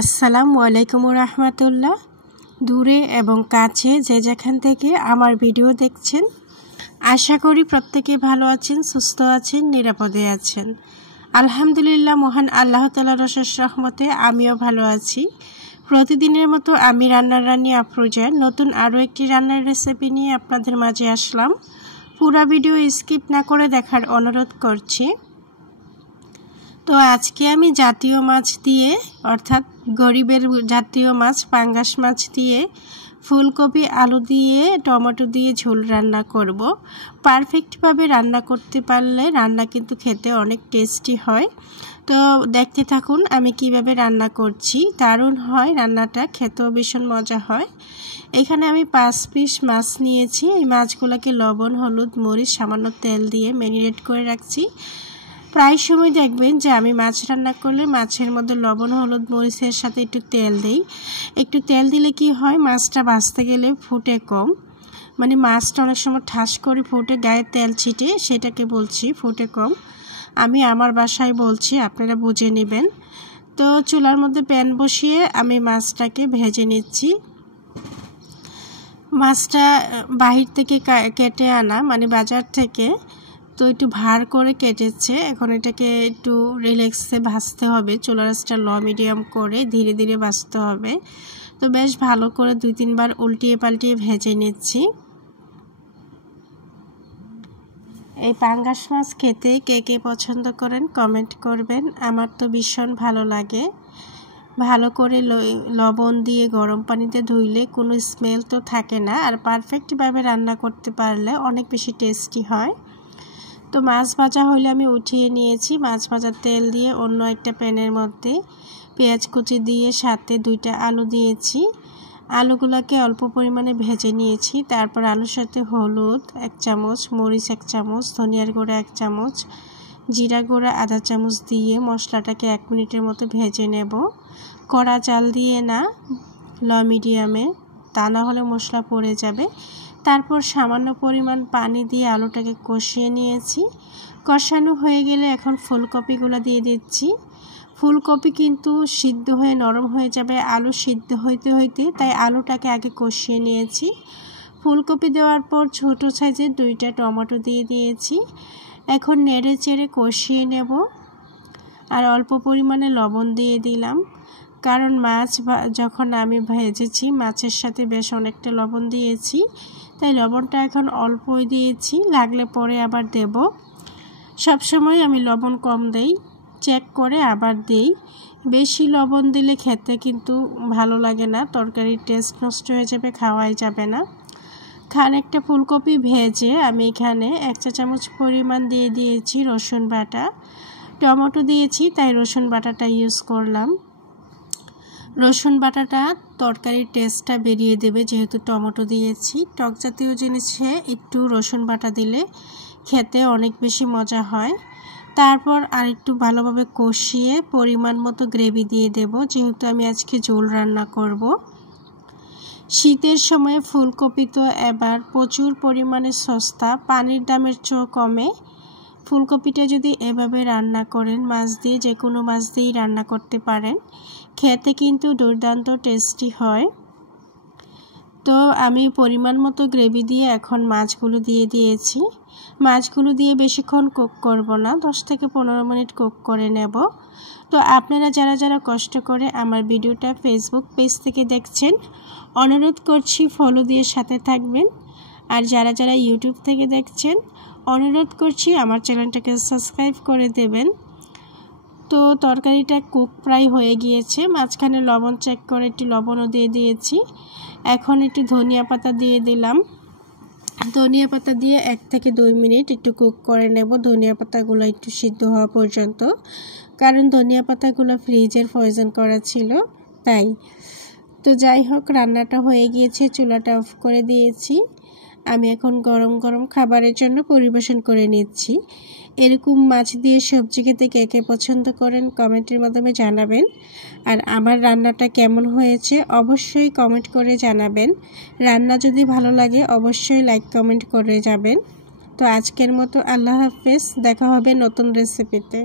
আসসালামু আলাইকুম রাহমাতুল্লাহ। দূরে এবং কাছে যে যেখান থেকে আমার ভিডিও দেখছেন, আশা করি প্রত্যেকে ভালো আছেন, সুস্থ আছেন, নিরাপদে আছেন। আলহামদুলিল্লাহ, মহান আল্লাহ তাআলার অশেষ রহমতে আমিও ভালো আছি। প্রতিদিনের মতো আমি রান্নার রানী আফরোজা নতুন আরও একটি রান্নার রেসিপি নিয়ে আপনাদের মাঝে আসলাম। পুরো ভিডিও স্কিপ না করে দেখার অনুরোধ করছি। তো আজকে আমি জাতীয় মাছ দিয়ে, অর্থাৎ গরিবের জাতীয় মাছ পাঙ্গাস মাছ দিয়ে, ফুলকপি আলু দিয়ে, টমেটো দিয়ে ঝোল রান্না করব। পারফেক্টভাবে রান্না করতে পারলে রান্না কিন্তু খেতে অনেক টেস্টি হয়। তো দেখতে থাকুন আমি কিভাবে রান্না করছি। দারুণ হয় রান্নাটা, খেতেও ভীষণ মজা হয়। এখানে আমি 5 পিস মাছ নিয়েছি। এই মাছগুলোকে লবণ, হলুদ, মরিচ, সামান্য তেল দিয়ে ম্যারিনেট করে রাখছি। প্রায় সময় দেখবেন যে আমি মাছ রান্না করলে মাছের মধ্যে লবণ, হলুদ, মরিচের সাথে একটু তেল দিই। একটু তেল দিলে কি হয়, মাছটা ভাজতে গেলে ফুটে কম, মানে মাছটা অনেক সময় ঠাস করে ফুটে, গায়ে তেল ছিটে, সেটাকে বলছি ফুটে কম। আমি আমার বাসায় বলছি, আপনারা বুঝে নেবেন। তো চুলার মধ্যে প্যান বসিয়ে আমি মাছটাকে ভেজে নিচ্ছি। মাছটা বাহির থেকে কেটে আনা, মানে বাজার থেকে, তো একটু ভার করে কেটেছে। এখন এটাকে একটু রিল্যাক্সে ভাজতে হবে। চুলার আঁচটা লো মিডিয়াম করে ধীরে ধীরে ভাজতে হবে। তো বেশ ভালো করে 2-3 বার উল্টিয়ে পাল্টিয়ে ভেজে নিচ্ছি। এই পাঙ্গাস মাছ খেতে কে কে পছন্দ করেন কমেন্ট করবেন। আমার তো ভীষণ ভালো লাগে। ভালো করে লবণ দিয়ে গরম পানিতে ধুইলে কোনো স্মেল তো থাকে না, আর পারফেক্টভাবে রান্না করতে পারলে অনেক বেশি টেস্টি হয়। তো মাছ ভাজা হলে আমি উঠিয়ে নিয়েছি। মাছ ভাজার তেল দিয়ে অন্য একটা প্যানের মধ্যে পেঁয়াজ কুচি দিয়ে সাথে 2টা আলু দিয়েছি। আলুগুলোকে অল্প পরিমাণে ভেজে নিয়েছি। তারপর আলুর সাথে হলুদ 1 চামচ, মরিচ 1 চামচ, ধনিয়ার গুঁড়া 1 চামচ, জিরা গুঁড়া আধা চামচ দিয়ে মশলাটাকে 1 মিনিটের মতো ভেজে নেব। কড়া জাল দিয়ে না, লো মিডিয়ামে, তা না হলে মশলা পড়ে যাবে। তারপর সামান্য পরিমাণ পানি দিয়ে আলুটাকে কষিয়ে নিয়েছি। কষানো হয়ে গেলে এখন ফুলকপিগুলো দিয়ে দিচ্ছি। ফুলকপি কিন্তু সিদ্ধ হয়ে নরম হয়ে যাবে আলু সিদ্ধ হইতে হইতে, তাই আলুটাকে আগে কষিয়ে নিয়েছি। ফুলকপি দেওয়ার পর ছোট সাইজের 2টা টমেটো দিয়ে দিয়েছি। এখন নেড়ে চেড়ে কষিয়ে নেব। আর অল্প পরিমাণে লবণ দিয়ে দিলাম, কারণ মাছ যখন আমি ভেজেছি মাছের সাথে বেশ অনেকটা লবণ দিয়েছি, তাই লবণটা এখন অল্পই দিয়েছি, লাগলে পরে আবার দেব। সবসময় আমি লবণ কম দেই, চেক করে আবার দেই। বেশি লবণ দিলে খেতে কিন্তু ভালো লাগে না, তরকারির টেস্ট নষ্ট হয়ে যাবে, খাওয়াই যাবে না। খানিকটা ফুলকপি ভেজে আমি এখানে 1 চা চামচ পরিমাণ দিয়ে দিয়েছি রসুন বাটা। টমেটো দিয়েছি তাই রসুন বাটাটা ইউজ করলাম। রসুন বাটাটা তরকারির টেস্টটা বেরিয়ে দেবে, যেহেতু টমেটো দিয়েছি। টক জাতীয় জিনিসে একটু রসুন বাটা দিলে খেতে অনেক বেশি মজা হয়। তারপর আর একটু ভালোভাবে কষিয়ে পরিমাণ মতো গ্রেভি দিয়ে দেব, যেহেতু আমি আজকে ঝোল রান্না করব। শীতের সময় ফুলকপি তো এবার প্রচুর পরিমাণে সস্তা, পানির দামের চেয়েও কমে। ফুলকপিটা যদি এভাবে রান্না করেন, মাছ দিয়ে, যে কোনো মাছ দিয়েই রান্না করতে পারেন, খেতে কিন্তু দুর্দান্ত টেস্টি হয়। তো আমি পরিমাণ মতো গ্রেভি দিয়ে এখন মাছগুলো দিয়ে দিয়েছি। মাছগুলো দিয়ে বেশিক্ষণ কুক করব না, 10 থেকে 15 মিনিট কুক করে নেব। তো আপনারা যারা যারা কষ্ট করে আমার ভিডিওটা ফেসবুক পেজ থেকে দেখছেন, অনুরোধ করছি ফলো দিয়ে সাথে থাকবেন। আর যারা যারা ইউটিউব থেকে দেখছেন, অনুরোধ করছি আমার চ্যানেলটাকে সাবস্ক্রাইব করে দেবেন। তো তরকারিটা কুক প্রায় হয়ে গিয়েছে। মাঝখানে লবণ চেক করে একটু লবণও দিয়ে দিয়েছি। এখন একটু ধনিয়া পাতা দিয়ে দিলাম। ধনিয়া পাতা দিয়ে 1 থেকে 2 মিনিট একটু কুক করে নেব, ধনিয়া পাতাগুলো একটু সিদ্ধ হওয়া পর্যন্ত, কারণ ধনিয়া পাতাগুলো ফ্রিজের ফ্রোজেন করা ছিল তাই। তো যাই হোক, রান্নাটা হয়ে গিয়েছে, চুলাটা অফ করে দিয়েছি। আমি এখন গরম গরম খাবারের জন্য পরিবেশন করে নিচ্ছি। এরকম মাছ দিয়ে সবজি খেতে কে কে পছন্দ করেন কমেন্টের মাধ্যমে জানাবেন। আর আমার রান্নাটা কেমন হয়েছে অবশ্যই কমেন্ট করে জানাবেন। রান্না যদি ভালো লাগে অবশ্যই লাইক কমেন্ট করে যাবেন। তো আজকের মতো আল্লাহ হাফেজ, দেখা হবে নতুন রেসিপিতে।